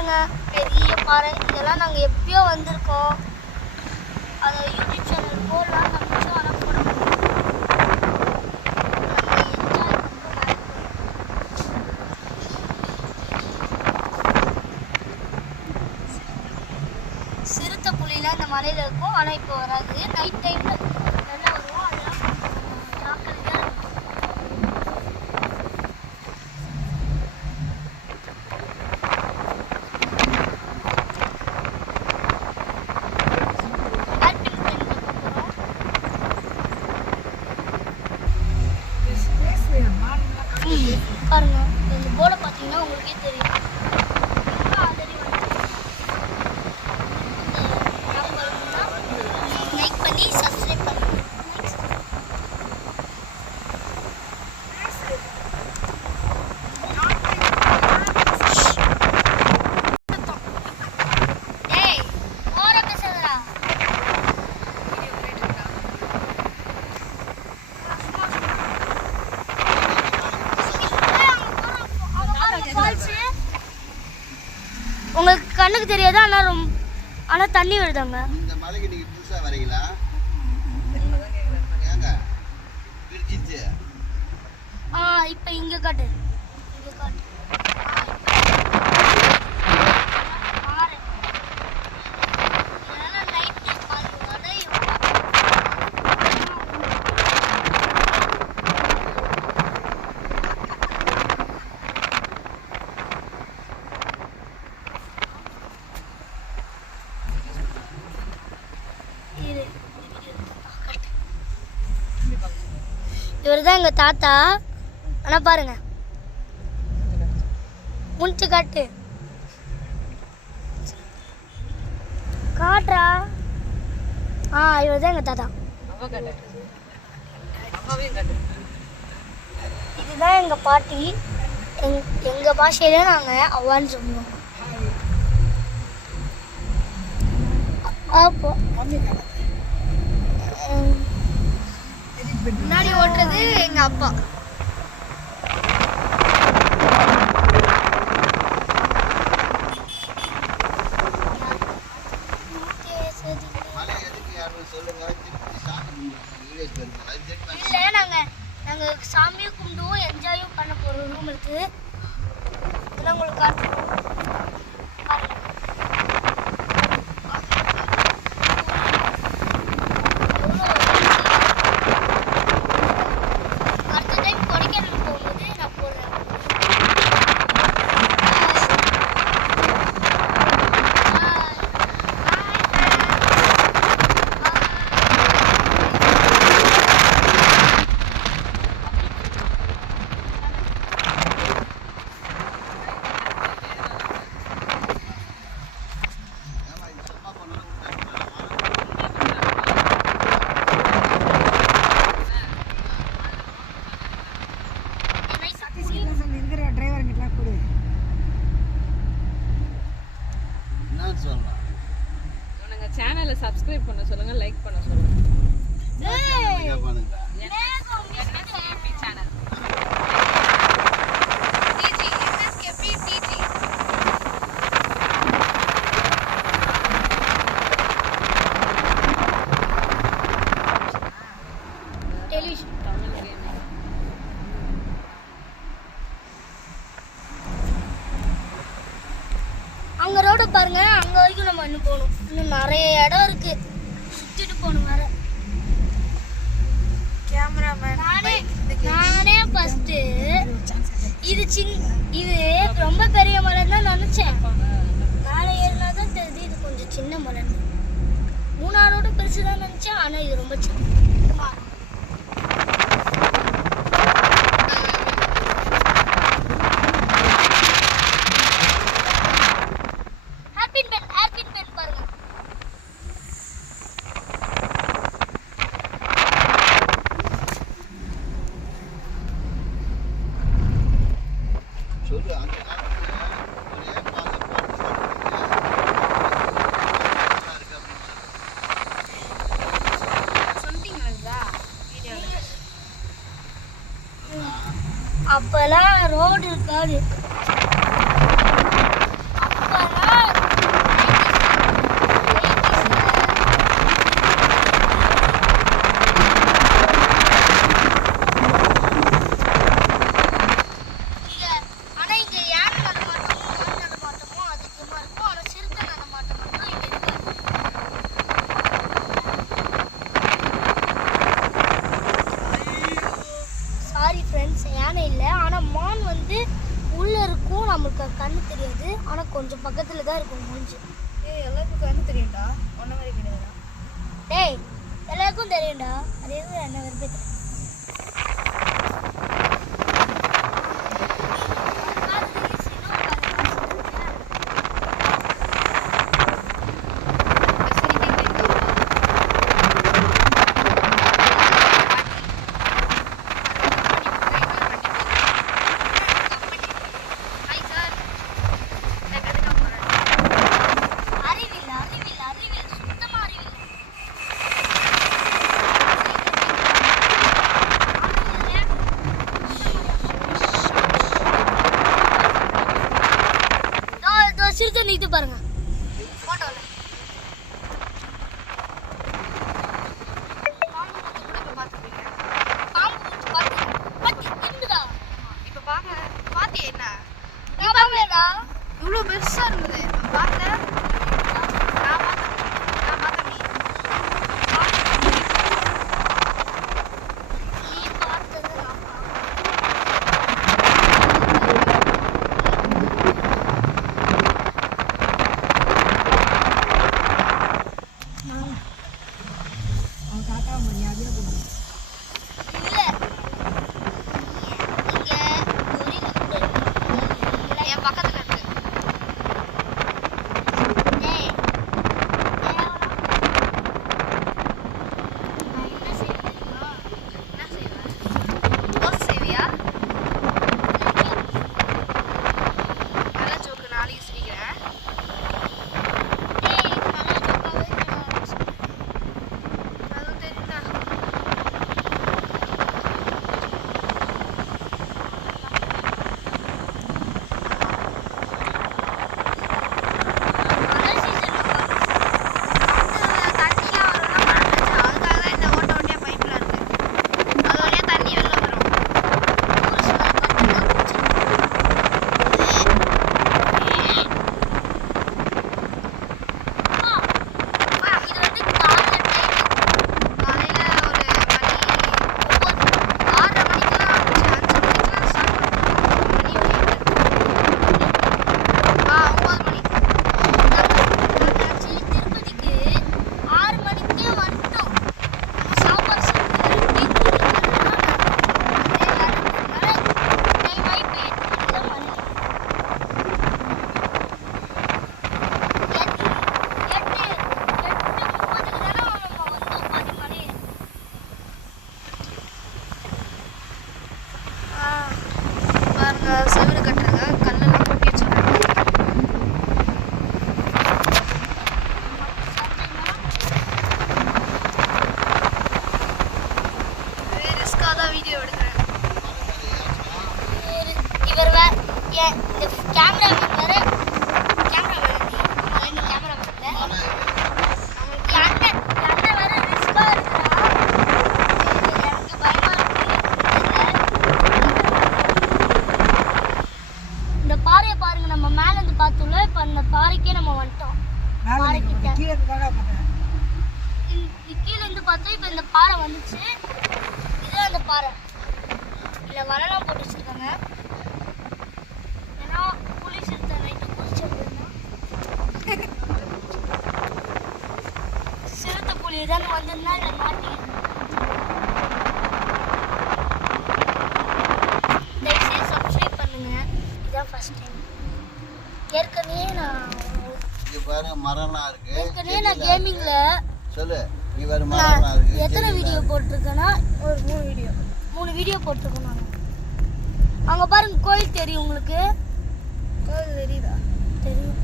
பாருங்க, பெரிய பாறை. இதெல்லாம் நாங்கள் எப்பயோ வந்திருக்கோம். அதை யூடியூப் சேனல் போடலாம் நினச்சோம், ஆனால் போட சிறுத்தை புலிலாம் இந்த மலையில் இருக்கும். ஆனால் இப்போ வராது. நைட் டைமில் நல்லா வரும். அதெல்லாம் ஜாக்கிரதையாக இருக்கும். பாருங்க, இந்த போர்டை பார்த்தீங்கன்னா உங்களுக்கே தெரியும். லைக் பண்ணி சப்ஸ்கிரைப் பண்ணுங்க. டேய் ஓர பேசுறடா. உங்களுக்கு கண்ணுக்கு தெரியாது, ஆனால் தண்ணி விழுதாங்க. இந்த மலைக்கு நீங்க புதுசா வரீங்களா? ஏங்க பிரிச்சிச்சு. இப்போ இங்கே காட்டு, இங்கே காட்டு. இவர் தான் எங்கள் தாத்தா. ஆனால் பாருங்க, முடிச்சு காட்டு, காட்டுறா. இவர் தான் எங்கள் தாத்தா. இதுதான் எங்கள் பாட்டி. எங்கள் பாஷையில நாங்கள் அவ்வான்னு சொல்லுவோம். அப்போ முன்னாடி ஓட்டுறது எங்கள் அப்பா. இல்லை, நாங்கள் சாமியை கும்பிடுவோம், என்ஜாயும் பண்ண போகிறோம். ரூம் இருக்குது, இதெல்லாம் உங்களுக்கு காட்டுறோம். சேனலை சப்ஸ்கிரைப் பண்ண சொல்லுங்க, லைக் பண்ண சொல்லுங்க. அங்கே ரோடு பாருங்க, அங்கே வரைக்கும் நம்ம இன்னும் போகணும். இன்னும் நிறைய இடம் இருக்கு, சுற்றிட்டு போகணும். வேற கேமராமேன் நானே ஃபர்ஸ்ட் இது ரொம்ப பெரிய மலை தான் நினைச்சேன். மேலே ஏறினா தான் தெரியுது இது கொஞ்சம் சின்ன மலை. மூணாரோட பெருசு தான் நினைச்சேன், ஆனால் இது ரொம்ப சின்ன. அப்பெல்லாம் ரோடு இருக்காது. அப்பெல்லாம் மான் வந்து உள்ள இருக்கும், நம்மளுக்கு கண்ணு தெரியாது. ஆனா கொஞ்சம் பக்கத்துல தான் இருக்கும் மூஞ்சி. எல்லாருக்கும் கண்ணு தெரியும்டா, ஒன்ன மாதிரி கிடையாதுடா. டேய் எல்லாருக்கும் தெரியும்டா, அது எதுவும் என்ன விருப்பம். சிறுத்தை நிறுத்து பாருங்க போட்டோல. இவ்வளோ பெருசா இருந்தது பார்த்தேன். செவரு கட்டுறாங்க, கல்லெல்லாம் கொட்டி வச்சுருக்காங்க. ரிஸ்காக தான் வீடியோ எடுக்கிறேன். இவர் இந்த கேமராமேன் வேற கேமராமேன் அண்ணன் வேற ரிஸ்கா இருக்கிறா. எனக்கு பயமா இந்த பாறையை பாருங்க, நம்ம மேல இருந்து பார்த்தோம்ல, இப்ப அந்த பாறைக்கே நம்ம வந்துட்டோம். பாறைக்கிட்ட கீழே இருந்து பார்த்தோம், இப்ப இந்த பாறை வந்துச்சு. இதுதான் அந்த பாறை. இல்ல வலைலாம் போட்டு வச்சிருக்காங்க. ஏன்னா புலி சிறுத்தை நைட்டு குடிச்சு சிறுத்தை புலி தான் வந்திருந்தா இல்லை மாட்டி. தயவுசெய்து சப்ஸ்கிரைப் பண்ணுங்க. இதுதான் ஃபர்ஸ்ட் டைம். ஏற்கனவே நான் கேமிங்ல சொல்லு. நீ வேற மரம்லாம் இருக்கு. எத்தனை வீடியோ போட்டிருக்கேன்னா ஒரு 3 வீடியோ போட்டிருக்கோம் நாங்கள். அங்கே பாருங்க கோயில் தெரியும் உங்களுக்கு? கோவில் தெரியுதா? தெரியும்.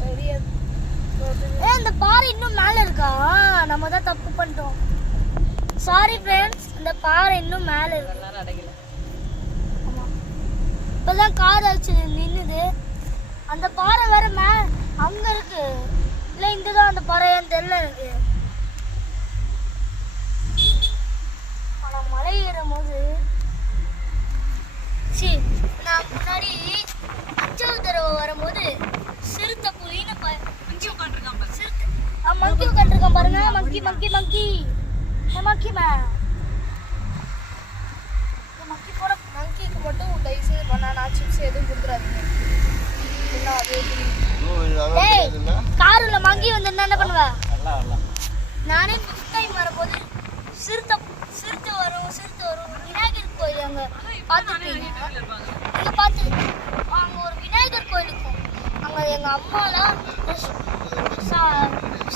தெரியாது. இந்த பாறை இன்னும் மேலே இருக்கா? நம்ம தான் தப்பு பண்ணிட்டோம். சாரி ஃப்ரெண்ட்ஸ், இந்த பாறை இன்னும் மேலே இருக்கு. அடைக்கல. ஆமாம், இப்போதான் கார் அடிச்சு நின்றுது. அந்த பாறை வேற அங்கே இருக்கு. இல்லை இங்கே தான் அந்த பாறையான்னு தெரியல எனக்கு. ஆனால் மலை ஏறும் போது நான் முன்னாடி 5வது தடவை வரும்போது சிறுத்தை புலின்னு மங்கி உட்காந்துருக்கான் பாருங்க. மங்கி மங்கி மங்கி மங்கி மங்கி போட மங்கி மட்டும் தயவுசெய்து பனானா சிப்ஸ் எதுவும் கொடுத்துறாதீங்க. இல்லைன்னா அதே டேய் காருல மங்கி வந்திருந்தா என்ன பண்ணுவ? நானே ஃபர்ஸ்ட் டைம் வரும்போது சிறுத்தை வரும் விநாயகர் கோயில் அங்கே பார்த்துருப்பீங்க. இங்கே பார்த்து அங்கே ஒரு விநாயகர் கோயில் இருக்கும். அங்கே எங்கள் அம்மாலாம்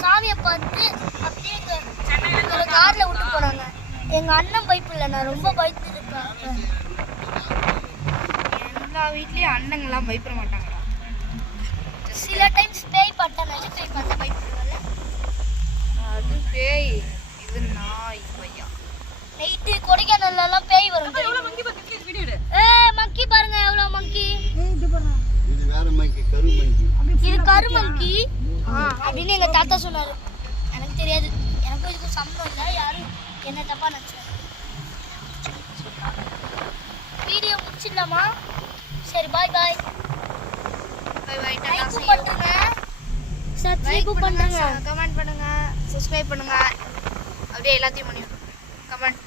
சாமியை பார்த்து அப்படியே எங்களை காரில் விட்டு போனாங்க. எங்கள் அண்ணன் பயப்பில்லை, நான் ரொம்ப பயந்துருக்கேன். எல்லா வீட்லேயும் அண்ணங்கள்லாம் பயப்பட மாட்டாங்களா? சில டைம்ஸ் பேய் பார்த்தா நல்ல பேய் பார்த்தா பயப்படுவாங்க. அது பேய், இது நாய் பையா. நைட்டு கொடைக்கானல்லாம் பேய் வரும். மங்கி பாருங்க எவ்வளோ மங்கி. இது வேற மங்கி, கரு மங்கி. இது கருமங்கி அப்படின்னு எங்க தாத்தா சொன்னாரு. எனக்கு தெரியாது, எனக்கும் இதுக்கும் சம்பந்தம் இல்லை. யாரும் என்ன தப்பா நினைச்சாங்க. வீடியோ முடிச்சிடலாமா? சரி பாய் பாய். லைக் பண்ணுங்க, சப்ஸ்கிரைப் பண்ணுங்க, கமெண்ட் பண்ணுங்க, சப்ஸ்கிரைப் பண்ணுங்க, அப்படியே எல்லாத்தையும் பண்ணி கமெண்ட்